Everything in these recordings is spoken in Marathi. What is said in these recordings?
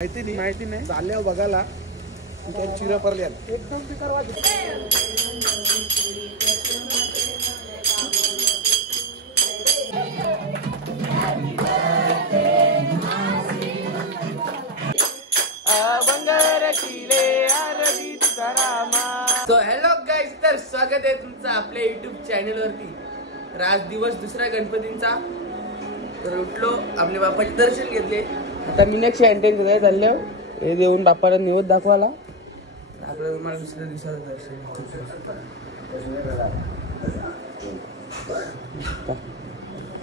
माहिती नाही चालल्या बघायला चिरा परल्या एकदम बेकार वाज तो हॅलो गाईज, तर स्वागत आहे तुमचं आपल्या युट्यूब चॅनल वरती. तर आज दिवस दुसरा गणपतींचा. तर उठलो, आपल्या बाप्पाचे दर्शन घेतले. आता मीनाक्षी अँटेन काय चालल्या हे देऊन बाप्पाला निवद दाखवायला. आपलं तुम्हाला दुसऱ्या दिवसाचं दर्शन.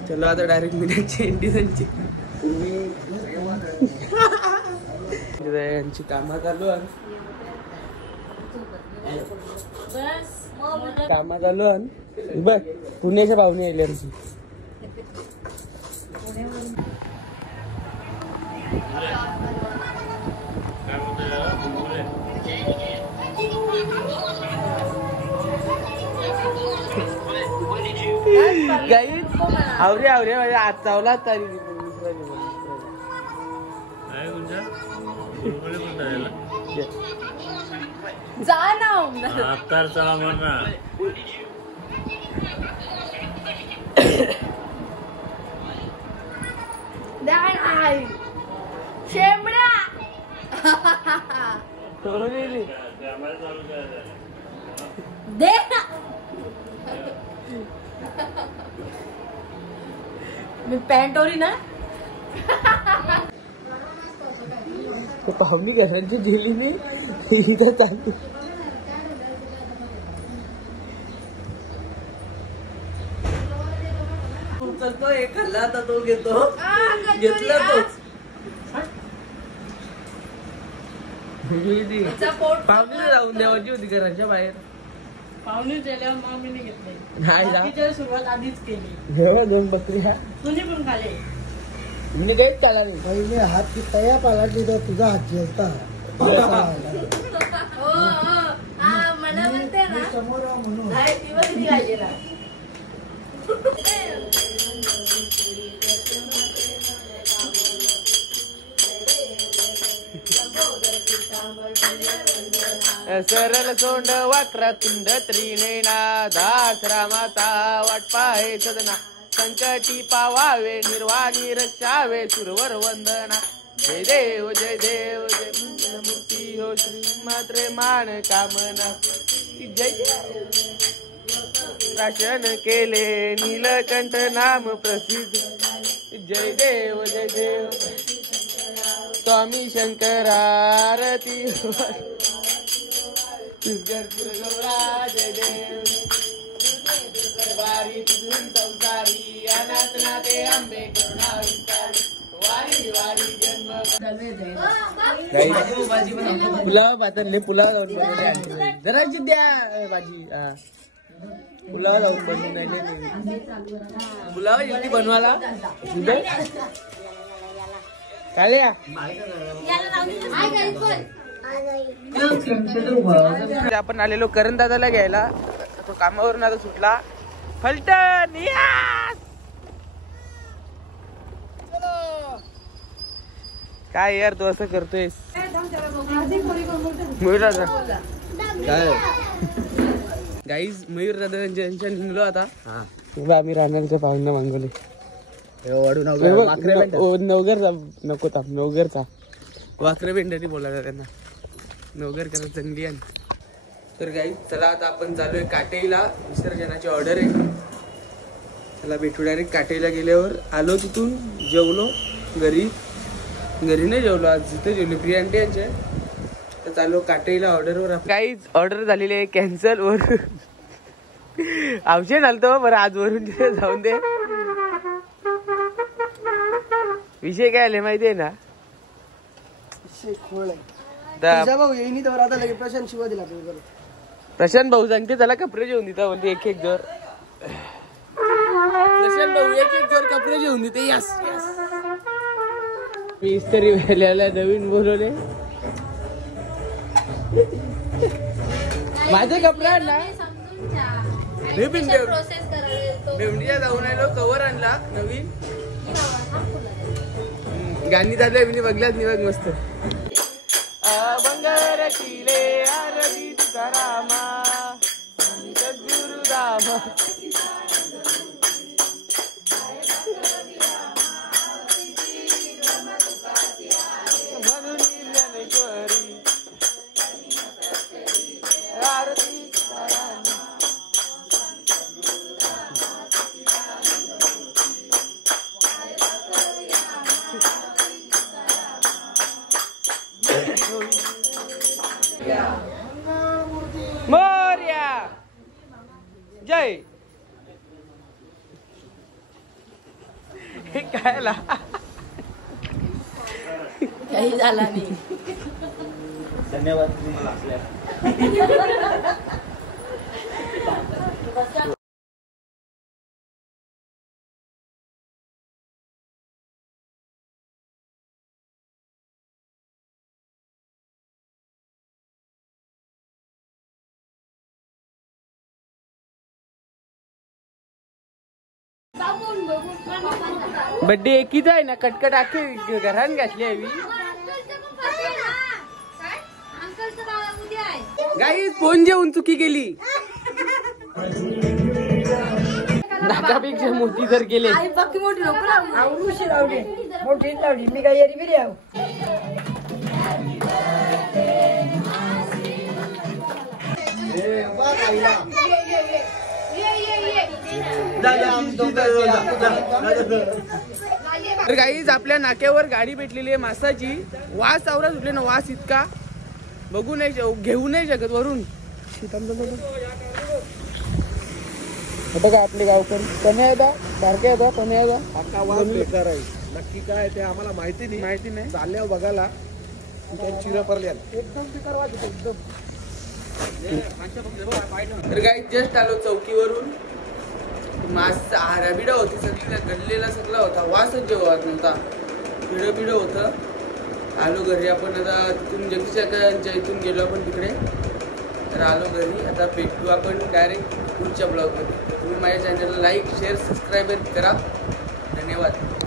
चलो आता डायरेक्ट मीनाक्षी अँटेनची यांची कामं चालू आहे. कामात आलो बघ, पुण्याच्या पाहुणे आले आमची. आवरे आवरे माझ्या आज चावला तारी जा ना आता चला म्हणा. शेमड्या दे मी पॅन्ट ओरी ना पाहुणी घरांची गेली मी इथं चालू. तो एक खाल्ला आता तो घेतो, घेतला तोच. पाहुणे जाऊन देवाची होती घराच्या बाहेर. पाहुणे गेल्यावर मग मी घेतले नाही सुरुवात आधीच केली. दोन बकऱ्या तुझे पण खाले मी काहीच खाला नाही. पहिले हात की तया पालाटली तर तुझा हात झेलता मला म्हणते ना समोर म्हणून दिवस निघालेला. सरल सोंड वाक्र तुंड त्रिनेना दासरा माता वाट पाहे सदना. संकटी पावावे निर्वाणी रक्षावे सुरवर वंदना. जय देव जय देव जय मंगलमूर्ती हो श्री मात्रे मान कामना. जय देव प्राशन केले नीलकंठ नाम प्रसिद्ध. जय देव जय देव स्वामी शंकर आरती. गौरा जय देव वारी तुझून संसारी अनाथ नाते आंबे करुणा विस्तारी. वारी वारी जन्म पुलाव पातळले पुलाव जरा द्या भाजी. पुलाव जाऊन बनवून राहिले पुलाव जल्दी बनवायला. काय आपण आलेलो करण दादाला घ्यायला. तो कामावरून आता सुटला. फलटण काय यार तू असं करतोय गाईज. मयूर दादा यांच्या निघलो आता. आम्ही राहणारच्या पाहुण्या मागवले नवघरचा नको थांब नवघरचा वाकरे भेंडरी बोलायला त्यांना. नवघर करा चांगली आहे. तर गाईज चला आता आपण चालू आहे काटेईला. विसर्जनाची ऑर्डर आहे. चला भेटू डायरेक्ट काटेईला गेल्यावर. आलो तिथून जेवलो घरी नाही जेवलो आज जिथे जेवलो प्रिया आंटी यांच्या. तर चालू काटेईला ऑर्डरवर. काहीच ऑर्डर झालेली आहे कॅन्सल वरून. औषध आलतो बरं आज वरून जाऊन दे. विषय काय आले माहितीये ना. प्रशांत भाऊ सांगते त्याला कपडे जेवून देता म्हणते एक एक जोर. प्रशांत भाऊ एक एक जोर कपडे जेवून देते. यस मी इस्त्री वेळेला नवीन बोलवले माझे कपडे ना. भेंडीला जाऊन आलो कवर आणला नवीन. गाणी चालू मी बघल्यात नाही बघ मस्त. बंगार किले आरती तुकारामा सद्गुरुदामा म्हणून ज्ञानेश्वरी आरती तुकारामा. मोरया जय. हे काय ला काही झाला नाही. धन्यवाद. बड्डे एकीच आहे ना कटकट आखे घरान घातली आहे मी. गाईज फोन जेवून चुकी केली. नाकापेक्षा मोठी जर गेले पक्की मोठी नको लावू. मोठी लावली मी काय येरी बिरी आहो. तर गाईज आपल्या नाक्यावर गाडी भेटलेली आहे मासाची. वास आवरा सुटले ना, वास इतका बघू नाही घेऊ नाही शकत वरून. बघा आपले गावकरी पण्या येतात सारखे येतात पण्या येतात. अख्खा वास बेकार आहे. नक्की काय ते आम्हाला माहिती नाही. चालल्यावर बघायला चिरा परल्या एकदम बेकार वास येतो एकदम. तर गाईज जस्ट आलो चौकीवरून. मास रबिडा होती सगळी गल्लेला सगळा होता. वासच जेवत नव्हता. बिडं होतं. आलो घरी आपण आता. तिथून जगदीशच्या इथून गेलो आपण तिकडे. तर आलो घरी. आता भेटू आपण डायरेक्ट पुढच्या ब्लॉगमध्ये. तुम्ही माझ्या चॅनलला लाईक शेअर सबस्क्राईब करा. धन्यवाद.